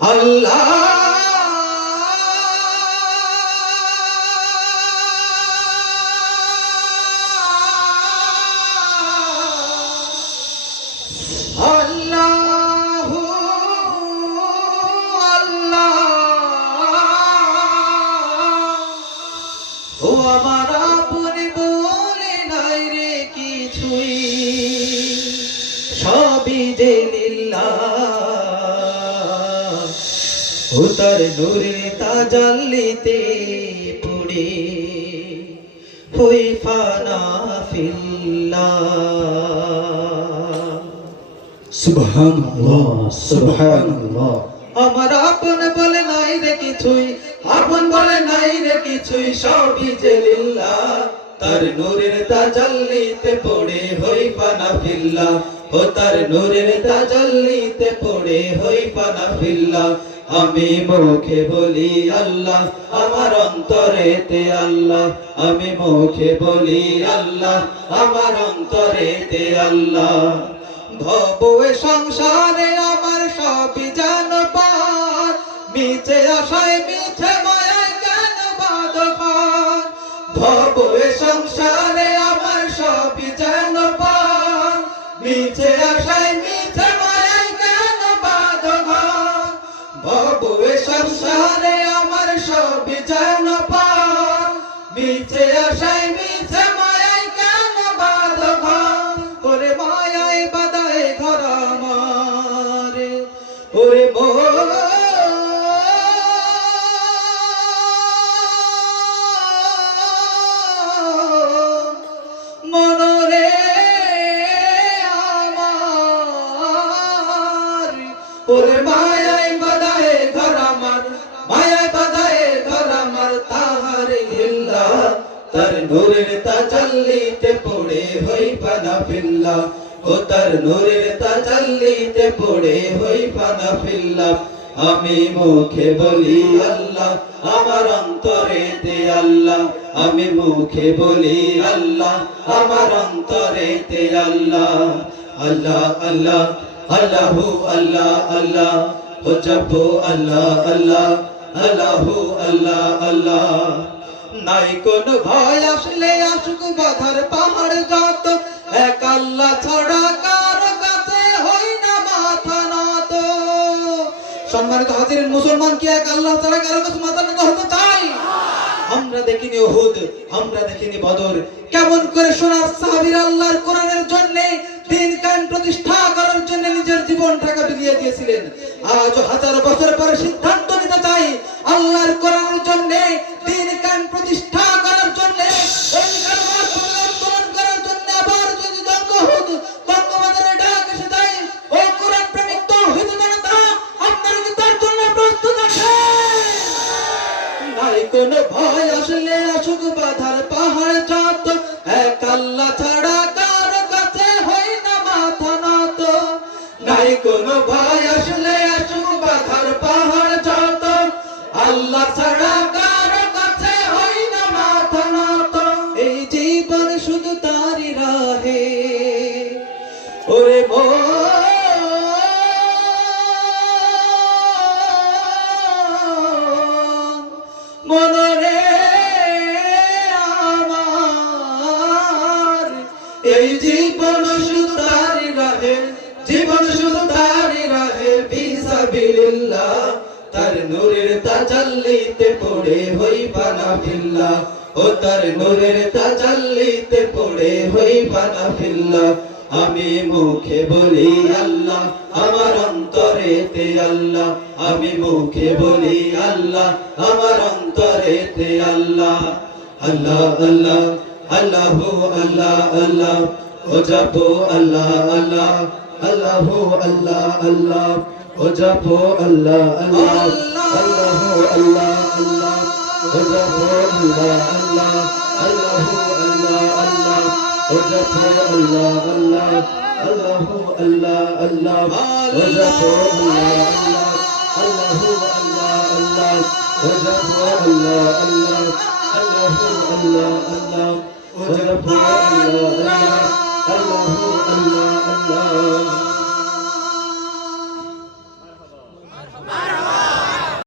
আল্লাহ আল্লাহু আল্লাহ ও আমার আপনি বলে নাই রে কিছুই সবই যে লিল্লাহ ও তার নূরে তাজাল্লিতে পড়ে হই ফানা ফিল্লাহ সুবহানাল্লাহ সুবহানাল্লাহ। আমার আপন বলে নাই রে কিছুই, আপন বলে নাই রে কিছুই সবই যে লিল্লাহ তার নূরের তাজাল্লিতে পড়ে হই ফানা ফিল্লাহ ও তার নূরের তাজাল্লিতে পড়ে হই ফানা ফিল্লাহ আমি মুখে বলি আল্লাহ আমার অন্তরেতে আল্লাহ আমি মুখে বলি আল্লাহ আমার অন্তরেতে আল্লাহ ভবে সংসারে আমার সবই যেন পার মিছে আশায় মিছে মায়ায় কেন বাঁধবার ভবে সংসারে আমার সবই যেন পার মিছে আশায় মিছে মায়ায় কেন বাঁধবার ভবে সংসারে আমার সবই যেন পার মিছে আশায় মিছে মায়ায় কেন বাঁধবার ওরে মায়ায় বাঁধায় ঘর আমার ওরে মনরে আমার ওরে মায়ায় বাঁধায় ঘর আমার মায়ায় বাঁধায় ঘর আমার তাহারে হিল্লাহ তার নূরের তাজাল্লিতে পড়ে হই ফানা ফিল্লাহ ও তার নূরের তাজাল্লিতে পড়ে হই ফানা ফিল্লাহ আমি মুখে বলি আল্লাহ আমার অন্তরেতে আল্লাহ আমি মুখে বলি আল্লাহ আমার অন্তরেতে আল্লাহ আল্লাহ আল্লাহ আল্লাহু আল্লাহ আল্লাহ ও জপো আল্লাহ আল্লাহ আল্লাহু আল্লাহ আল্লাহ নাই কোন ভয় আসলে আসুক বাধার পাহাড় যত এক আল্লাহ ছাড়া কার কাছে হই না মাথা নত সম্মানিত হাজির মুসলমান কি এক আল্লাহ ছাড়া কারো কাছে মাথা নত হতে চাই আমরা দেখিনি উহুদ আমরা দেখিনি বদর কেমন করে সোনার সাহাবীরা আল্লাহর কোরআনের জন্য দিন কায়েম প্রতিষ্ঠা করার জন্য নিজের জীবনটাকে বিলিয়ে দিয়েছিলেন আজ হাজার বছর পরে সিদ্ধান্ত নিতে চাই আল্লাহর কোরআনের জন্য দিন কায়েম প্রতিষ্ঠা করার জন্য এই কারবার আন্দোলন করার জন্য আবার যদি বঙ্গবন্ধুর ডাক এসে যায় ও কোরআন প্রেমিক তাওহীদ জনতা আপনারা কি তার জন্য প্রস্তুত আছেন নাই কোন ভয় আসলে আসুক বাধার পাহাড় যত এক আল্লাহ ছাড়া কার কাছে হই না মাথা নত নাই কোন ভয় আসলে আসুক বাধার পাহাড় যত আল্লাহ ছাড়া কার কাছে হই না মাথা নত এই জীবন শুধু তারই রাহে ওরে মনরে আমার এই জীবন শুধু তারই রাহে জীবন শুধু তারই রাহে বিসাবিলিল্লাহ তার নূরের তাজাল্লিতে পড়ে হই ফানা ফিল্লাহ ও তার নূরের তাজাল্লিতে পড়ে হই ফানা ফিল্লাহ আমি মুখে বলি আল্লাহ আমার অন্তরেতে আল্লাহ আমি মুখে বলি আল্লাহ আমার অন্তরেতে আল্লাহ আল্লাহ আল্লাহ আল্লাহু আল্লাহ আল্লাহ ও জপো আল্লাহ আল্লাহ আল্লাহু আল্লাহ আল্লাহ ও জপো আল্লাহ আল্লাহ আল্লাহু আল্লাহ আল্লাহ ও জপো আল্লাহ আল্লাহ আল্লাহু আল্লাহ আল্লাহ ও জপো আল্লাহ আল্লাহ আল্লাহু আল্লাহ আল্লাহ ও জপো আল্লাহ আল্লাহ আল্লাহু আল্লাহ আল্লাহ ও জপো আল্লাহ আল্লাহ আল্লাহু আল্লাহ আল্লাহ ও জপো আল্লাহ আল্লাহ আল্লাহু আল্লাহ আল্লাহ